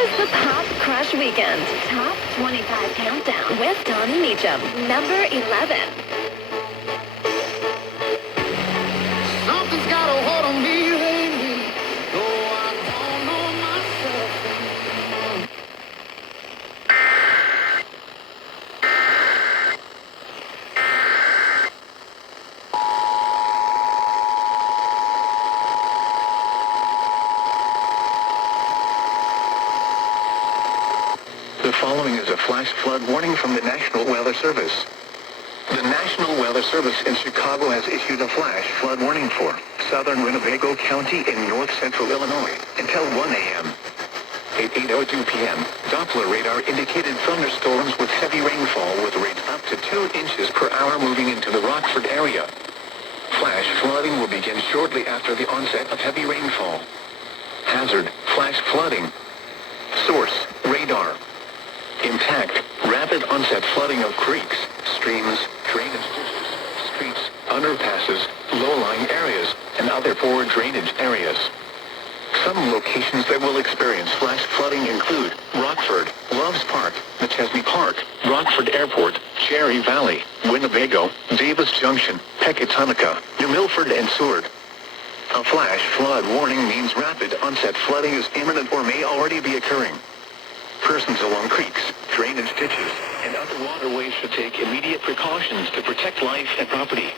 is the Pop Crush Weekend Top 25 Countdown with Donnie Meacham, number 11. Something's got a hold on me lately, though I don't know myself anymore. The following is a flash flood warning from the National Weather Service. The National Weather Service in Chicago has issued a flash flood warning for southern Winnebago County in north-central Illinois until 1 a.m. At 8:02 p.m., Doppler radar indicated thunderstorms with heavy rainfall with rates up to 2 inches per hour moving into the Rockford area. Flash flooding will begin shortly after the onset of heavy rainfall. Hazard, flash flooding. Source, radar. Impact, rapid onset flooding of creeks, streams, drainage ditches, streets, underpasses, low-lying areas, and other poor drainage areas. Some locations that will experience flash flooding include Rockford, Loves Park, McChesney Park, Rockford Airport, Cherry Valley, Winnebago, Davis Junction, Pecatonica, New Milford, and Seward. A flash flood warning means rapid onset flooding is imminent or may already be occurring. Persons along creeks, drainage ditches, and other waterways should take immediate precautions to protect life and property.